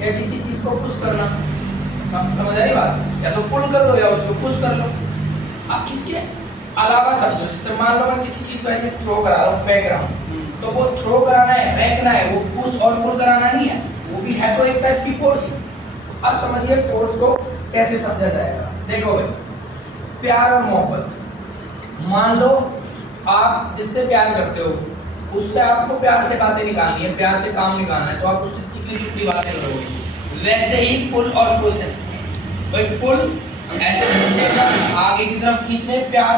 या किसी चीज को पुश करना, समझ आ रही बात, या तो पुल कर लो या उसको पुश कर लो। अब इसके अलावा समझो, जैसे मान लो मैं किसी चीज को ऐसे थ्रो करा रहा हूँ, फेंक रहा हूँ, तो वो थ्रो कराना है, फेंकना है, वो पुश और पुल कराना नहीं है, वो भी है तो एक टाइप की फोर्स ही। अब समझिए फोर्स को कैसे समझा जाएगा। देखो भाई, प्यार और मोहब्बत, मान लो आप जिससे प्यार करते हो उससे आपको प्यार से बातें निकालनी है, प्यार से काम निकालना है, तो आप उससे चिकनी चुपड़ी बातें करोगे। वैसे ही पुल और पुश है भाई, पुल ऐसे आगे की तरफ खींचने, प्यार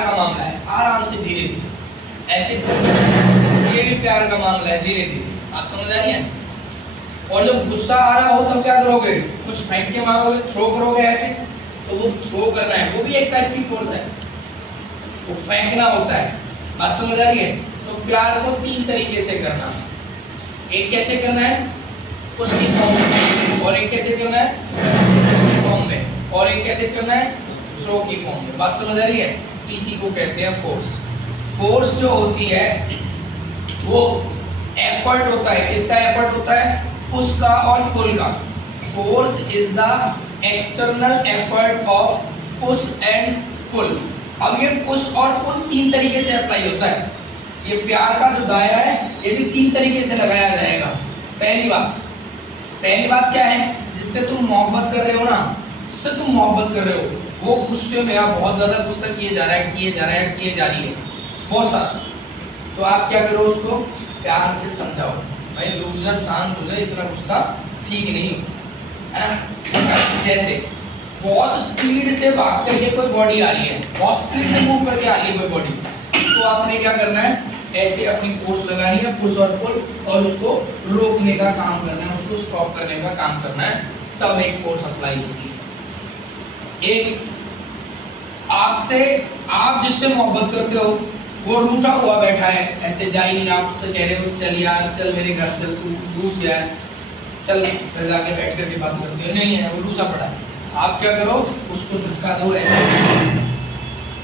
का मामला है, आराम से धीरे धीरे ऐसे, ये भी प्यार का मामला है, धीरे धीरे। आप समझ आ रही है। और जब गुस्सा आ रहा हो तब क्या करोगे, कुछ फेंक के मारोगे, थ्रो करोगे ऐसे, तो वो थ्रो करना है, वो भी एक टाइप की फोर्स है, वो फेंकना होता है। बात समझ आ रही है। तो प्यार को 3 तरीके से करना, एक कैसे करना है उसकी फॉर्म में, और एक कैसे करना है फॉर्म में, और एक कैसे करना है थ्रो की फॉर्म में। बात समझ आ रही है। इसी को कहते हैं फोर्स। फोर्स जो होती है वो एफर्ट होता है, किसका एफर्ट होता है, उसका और पुल का। Force is the external effort of push and pull. अब ये पुश और पुल 3 तरीके से अप्लाई होता है। ये प्यार का जो दायरा है ये भी 3 तरीके से लगाया जाएगा। पहली बात क्या है, जिससे तुम मोहब्बत कर रहे हो ना, जिससे तुम मोहब्बत कर रहे हो वो गुस्से में, आप बहुत ज्यादा गुस्सा किए जा रही है बहुत सारा, तो आप क्या करो, उसको प्यार से समझाओ, भाई रुक जा, शांत हो जाए, इतना गुस्सा ठीक नहीं है ना। जैसे बहुत स्पीड से भाग करके कोई बॉडी आ रही है, बहुत स्पीड से मूव करके आ रही है कोई बॉडी, तो आपने क्या करना है, ऐसे अपनी फोर्स लगानी है, पुश और पुल, और उसको रोकने का काम करना है, उसको स्टॉप करने का काम करना है, तब एक फोर्स अप्लाई होती है। एक आप जिससे मोहब्बत करते हो वो रूठा हुआ बैठा है, ऐसे जा ही नहीं, आप उससे कह रहे हो चल यार, चल मेरे घर चल, तू रूस गया है, चल फिर जाके बैठ करके बात करते हो, नहीं है वो रूसा पड़ा है। आप क्या करो, उसको धक्का दो ऐसे,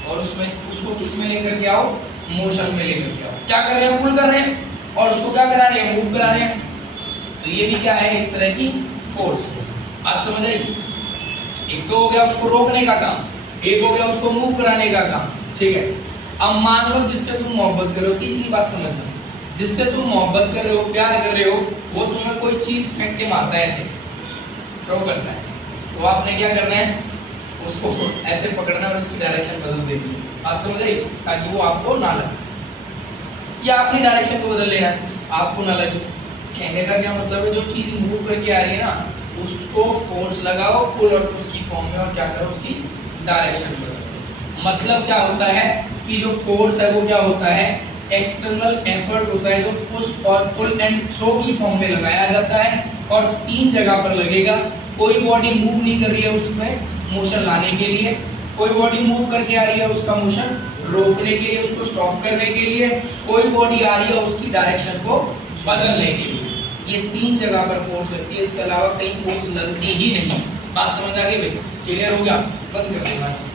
और उसको किस में लेकर के आओ, मोशन में लेकर के आओ। क्या कर रहे हो, पुल कर रहे हैं, और उसको क्या करा रहे हैं, मूव करा रहे हैं। तो ये भी क्या है, एक तरह की फोर्स। आप समझ रही। एक तो हो गया उसको रोकने का काम, एक हो गया उसको मूव कराने का काम, ठीक है। अब मान लो जिससे तुम मोहब्बत कर रहे हो, तीसरी बात समझना, जिससे तुम मोहब्बत कर रहे हो, प्यार कर रहे हो, वो तुम्हें कोई चीज फेंक के मारता है, ऐसे थ्रो करता है, तो आपने क्या करना है, उसको ऐसे पकड़ना और उसकी डायरेक्शन बदल देनी है। आप समझ रही, ताकि वो आपको ना लगे, या अपनी डायरेक्शन को बदल लेना है, आपको ना लगे। कहने का क्या मतलब है, जो चीज मूव करके आ रही है ना, उसको फोर्स लगाओ पुल और पुश की फॉर्म में, और क्या करो, उसकी डायरेक्शन बदलो। मतलब क्या होता है कि जो फोर्स है वो क्या होता है, एक्सटर्नल एफर्ट होता है, जो पुश और पुल एंड थ्रो की फॉर्म में लगाया जाता है, और 3 जगह पर लगेगा। कोई बॉडी मूव नहीं कर रही है, उसमें मोशन लाने के लिए, कोई बॉडी मूव करके आ रही है, उसका मोशन रोकने के लिए, उसको स्टॉप करने के लिए, कोई बॉडी आ रही है उसकी डायरेक्शन को बदलने के लिए। ये 3 जगह पर फोर्स लगती है, इसके अलावा कहीं फोर्स लगती ही नहीं। बात समझ आ गई भाई, क्लियर हो गया, बंद कर दो।